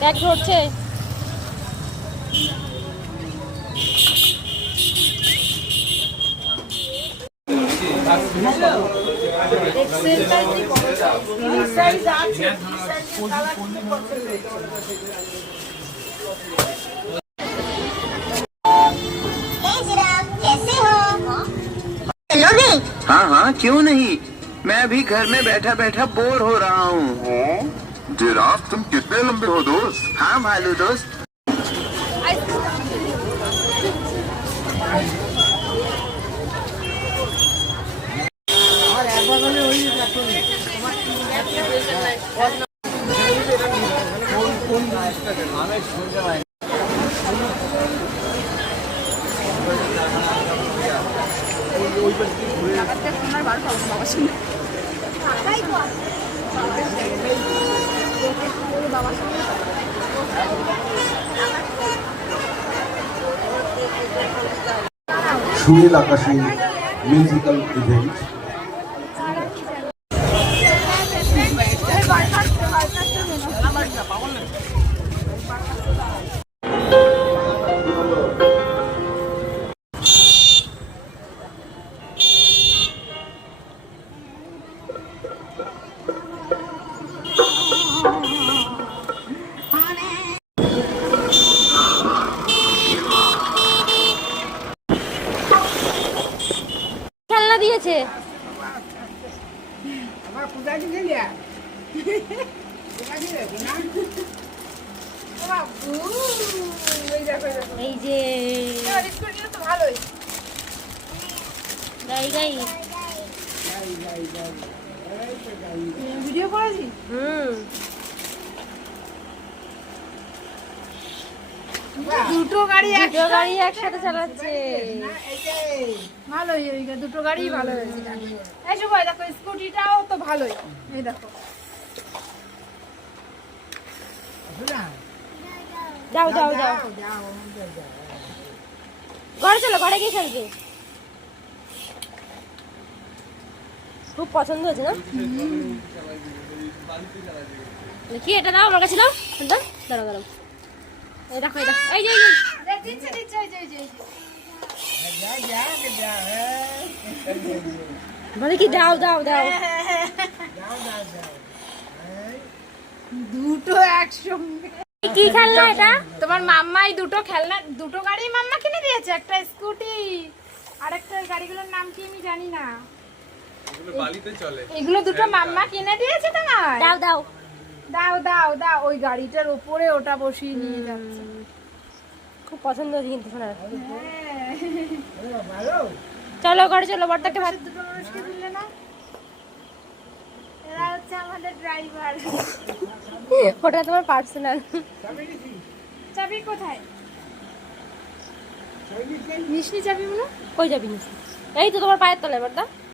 Bag ধরছে। हाँ हाँ क्यों नहीं, मैं अभी घर में बैठा बैठा बोर हो रहा हूँ। जिराफ तुम कितने लंबे हो दोस्त? हाँ भालू दोस्त। সুনীল আকাশী মিউজিক্যাল ইভেন্ট। খেলনা দিয়েছে। এই যে গাই গাই ভিডিও করেছি। দুটো গাড়ি একসাথে চালাচ্ছে। ভালোই, ওই দুটো গাড়ি ভালো হয়েছে। এই সবাই দেখো, স্কুটিটাও তো ভালোই। এই দেখো, যাও যাও যাও, ঘরে চলো, ঘরে গিয়ে খেলবে। খুব পছন্দ হয়েছে না? কি এটা দাও, আমার কাছে দাও, দাঁড়াও দাঁড়াও, এই দেখো, এই দেখো, এই যে দিচ্ছে দিচ্ছে, এই যে এই যে বলে কি দাও দাও দাও। দুটো একসঙ্গে। কি খেলনা এটা? তোমার মাম্মাই দুটো খেলনা, দুটো গাড়ি মাম্মা কিনে দিয়েছে, একটা স্কুটি আর একটা গাড়িগুলোর নাম কি আমি জানি না। এগুলো দুটো মাম্মা কিনে দিয়েছে তোমার। দাও দাও দাও দাও দাও, ওই গাড়িটার উপরে ওটা বসিয়ে নিয়ে যাচ্ছে। খুব পছন্দ হয়েছে কিন্তু শোনা। চলো ঘরে চলো, বড়টাকে ভাত। দুটো মানুষকে দিলে না, এরা হচ্ছে আমাদের ড্রাইভার। ওটা তোমার পার্সোনাল। চাবি কোথায়? নিসনি চাবি মনে? কই যাবি নিস? এই তো তোমার পায়ের তলায় বড়টা।